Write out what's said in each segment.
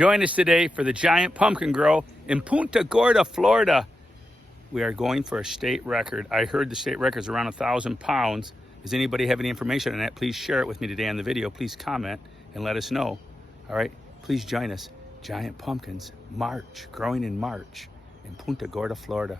Join us today for the giant pumpkin grow in Punta Gorda, Florida. We are going for a state record. I heard the state record is around 1,000 pounds. Does anybody have any information on that? Please share it with me today on the video. Please comment and let us know. All right, please join us. Giant pumpkins, March, growing in March in Punta Gorda, Florida.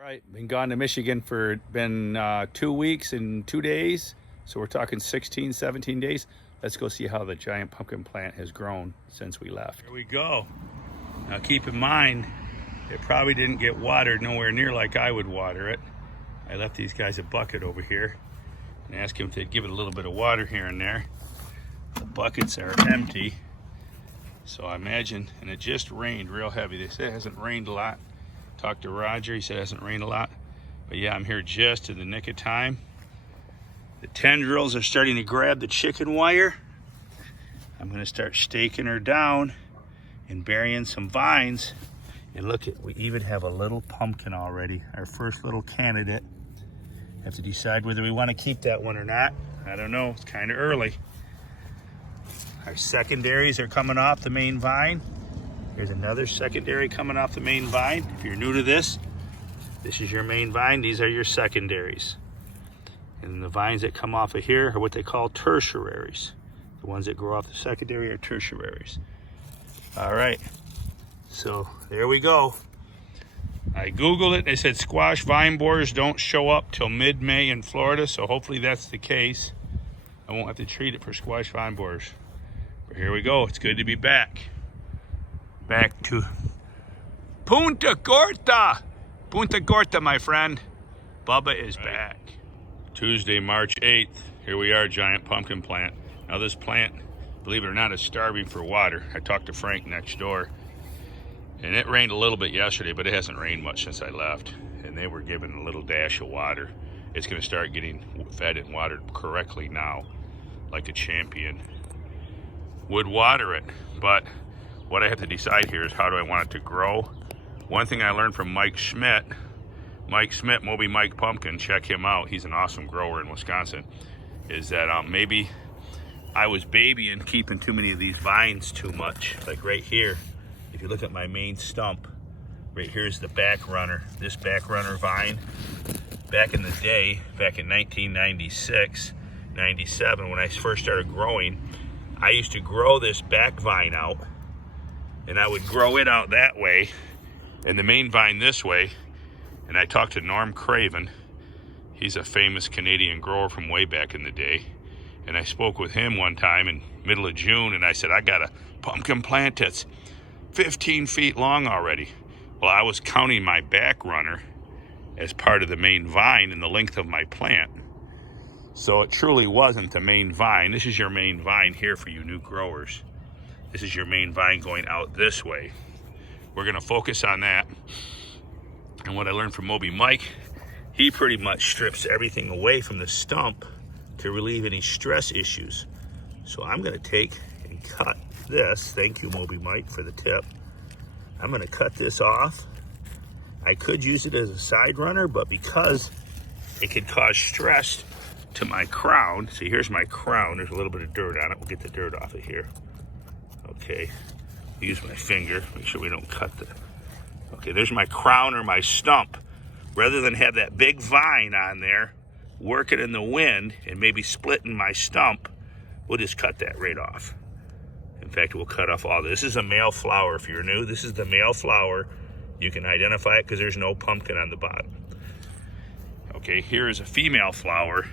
All right, been gone to Michigan for 2 weeks and 2 days. So we're talking 16, 17 days. Let's go see how the giant pumpkin plant has grown since we left. Here we go. Now keep in mind, it probably didn't get watered nowhere near like I would water it. I left these guys a bucket over here and asked them if they'd give it a little bit of water here and there. The buckets are empty. So I imagine, and it just rained real heavy. They say it hasn't rained a lot. Talked to Roger, he said it hasn't rained a lot. But yeah, I'm here just in the nick of time. The tendrils are starting to grab the chicken wire. I'm gonna start staking her down and burying some vines. And look, we even have a little pumpkin already, our first little candidate. Have to decide whether we wanna keep that one or not. I don't know, it's kinda early. Our secondaries are coming off the main vine. Here's another secondary coming off the main vine. If you're new to this is your main vine. These are your secondaries. And the vines that come off of here are what they call tertiaries. The ones that grow off the secondary are tertiaries. All right, so there we go. I Googled it, they said squash vine borers don't show up till mid-May in Florida, so hopefully that's the case. I won't have to treat it for squash vine borers. But here we go, it's good to be back. Back to Punta Gorda. Punta Gorda, my friend. Bubba is back. Tuesday, March 8th. Here we are, giant pumpkin plant. Now this plant, believe it or not, is starving for water. I talked to Frank next door, and it rained a little bit yesterday, but it hasn't rained much since I left. And they were given a little dash of water. It's gonna start getting fed and watered correctly now, like a champion would water it. But what I have to decide here is how do I want it to grow. One thing I learned from Mike Schmidt, Moby Mike Pumpkin, check him out, he's an awesome grower in Wisconsin, is that maybe I was babying keeping too many of these vines too much. Like right here, if you look at my main stump, right here is the back runner. This back runner vine, back in the day, back in 1996, 97, when I first started growing, I used to grow this back vine out, and I would grow it out that way and the main vine this way. And I talked to Norm Craven. He's a famous Canadian grower from way back in the day. And I spoke with him one time in middle of June, and I said, I got a pumpkin plant that's 15 feet long already. Well, I was counting my back runner as part of the main vine and the length of my plant. So it truly wasn't the main vine. This is your main vine here for you new growers. This is your main vine going out this way. We're gonna focus on that. And what I learned from Moby Mike, he pretty much strips everything away from the stump to relieve any stress issues. So I'm gonna take and cut this. Thank you, Moby Mike, for the tip. I'm gonna cut this off. I could use it as a side runner, but because it could cause stress to my crown, see, here's my crown. There's a little bit of dirt on it. We'll get the dirt off of here. Okay, use my finger, make sure we don't cut the, okay, there's my crown or my stump. Rather than have that big vine on there, working in the wind and maybe splitting my stump, we'll just cut that right off. In fact, we'll cut off all this. This is a male flower. If you're new, this is the male flower. You can identify it because there's no pumpkin on the bottom. Okay, here is a female flower.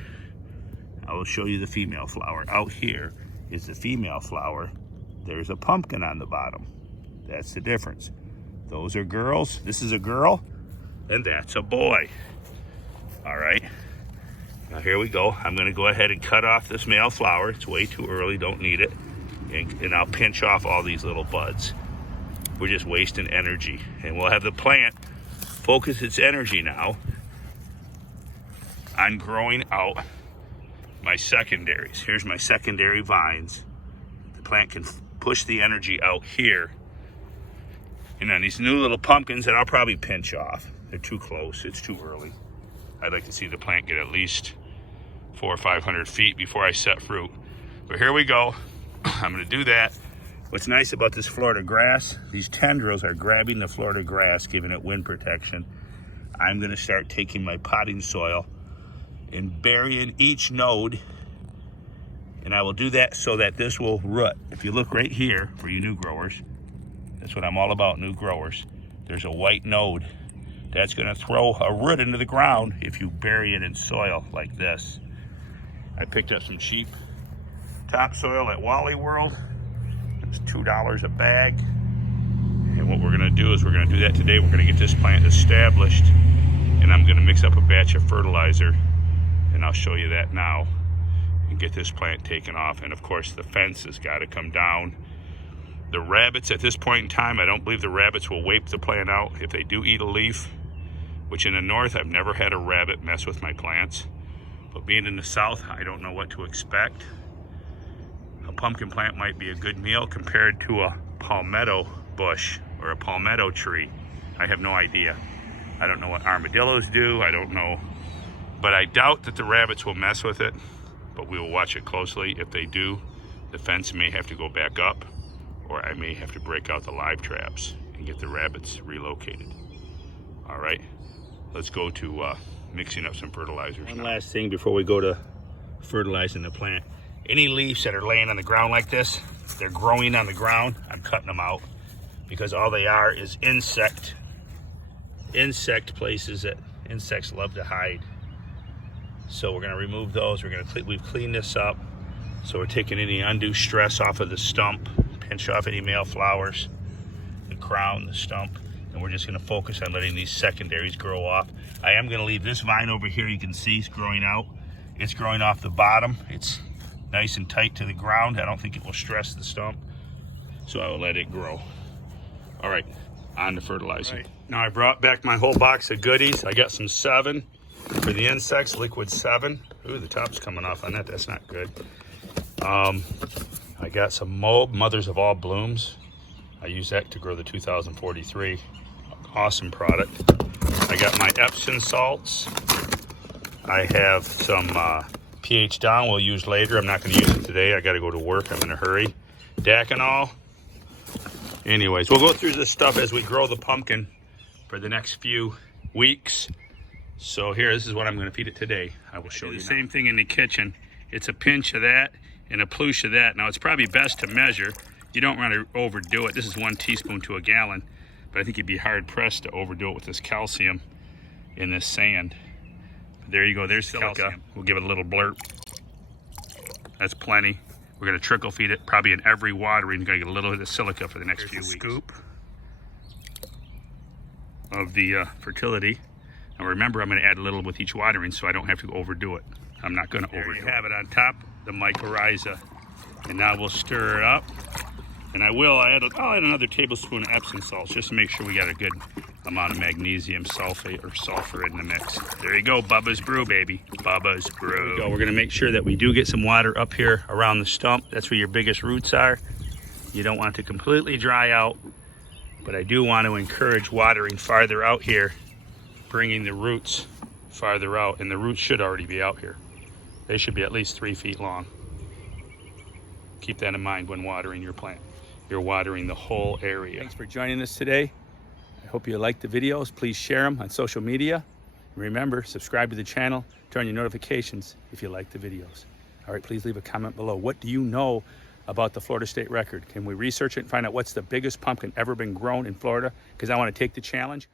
I will show you the female flower. Out here is the female flower. There's a pumpkin on the bottom. That's the difference. Those are girls. This is a girl, and that's a boy. All right. Now here we go. I'm gonna go ahead and cut off this male flower. It's way too early, don't need it. And I'll pinch off all these little buds. We're just wasting energy. And we'll have the plant focus its energy now on growing out my secondaries. Here's my secondary vines. The plant can push the energy out here. And then these new little pumpkins that I'll probably pinch off. They're too close, it's too early. I'd like to see the plant get at least 400 or 500 feet before I set fruit. But here we go. I'm gonna do that. What's nice about this Florida grass, these tendrils are grabbing the Florida grass, giving it wind protection. I'm gonna start taking my potting soil and burying each node, and I will do that so that this will root. If you look right here, for you new growers, that's what I'm all about, new growers. There's a white node. That's gonna throw a root into the ground if you bury it in soil like this. I picked up some cheap topsoil at Wally World. It's $2 a bag. And what we're gonna do is we're gonna do that today. We're gonna get this plant established, and I'm gonna mix up a batch of fertilizer, and I'll show you that now, and get this plant taken off. And of course the fence has gotta come down. The rabbits at this point in time, I don't believe the rabbits will wipe the plant out. If they do eat a leaf, which in the north, I've never had a rabbit mess with my plants. But being in the south, I don't know what to expect. A pumpkin plant might be a good meal compared to a palmetto bush or a palmetto tree. I have no idea. I don't know what armadillos do, I don't know. But I doubt that the rabbits will mess with it, but we will watch it closely. If they do, the fence may have to go back up, or I may have to break out the live traps and get the rabbits relocated. All right, let's go to mixing up some fertilizers. One last thing before we go to fertilizing the plant. Any leaves that are laying on the ground like this, they're growing on the ground, I'm cutting them out, because all they are is insect places that insects love to hide. So we're gonna remove those. We've cleaned this up. So we're taking any undue stress off of the stump, pinch off any male flowers, the crown, the stump, and we're just gonna focus on letting these secondaries grow off. I am gonna leave this vine over here, you can see it's growing out. It's growing off the bottom. It's nice and tight to the ground. I don't think it will stress the stump, so I will let it grow. All right, on to fertilizing. Right. Now I brought back my whole box of goodies. I got some 7 for the insects, liquid 7. Ooh, the top's coming off on that, that's not good. I got some Mold, Mothers of All Blooms. I use that to grow the 2043. Awesome product. I got my Epsom salts. I have some pH down we'll use later. I'm not going to use it today. I got to go to work. I'm in a hurry. Daconol. Anyways, we'll go through this stuff as we grow the pumpkin for the next few weeks. So here, this is what I'm going to feed it today. I will show you. The same thing in the kitchen. It's a pinch of that and a ploosh of that. Now, it's probably best to measure. You don't want to overdo it. This is 1 teaspoon to a gallon, but I think you'd be hard pressed to overdo it with this calcium in this sand. There you go, there's silica. Calcium. We'll give it a little blurb. That's plenty. We're gonna trickle feed it probably in every watering. We're gonna get a little bit of silica for the next few weeks. Scoop of the fertility. Now remember, I'm gonna add a little with each watering so I don't have to overdo it. I'm not gonna overdo it. You have it on top, the mycorrhiza. And now we'll stir it up. And I'll add another tablespoon of Epsom salts just to make sure we got a good amount of magnesium sulfate or sulfur in the mix. There you go, Bubba's Brew, baby. Bubba's Brew. We're gonna make sure that we do get some water up here around the stump. That's where your biggest roots are. You don't want it to completely dry out, but I do want to encourage watering farther out here, bringing the roots farther out, and the roots should already be out here. They should be at least 3 feet long. Keep that in mind when watering your plant. You're watering the whole area. Thanks for joining us today. I hope you liked the videos. Please share them on social media. Remember, subscribe to the channel, turn your notifications if you like the videos. All right, please leave a comment below. What do you know about the Florida State record? Can we research it and find out what's the biggest pumpkin ever been grown in Florida? Because I want to take the challenge.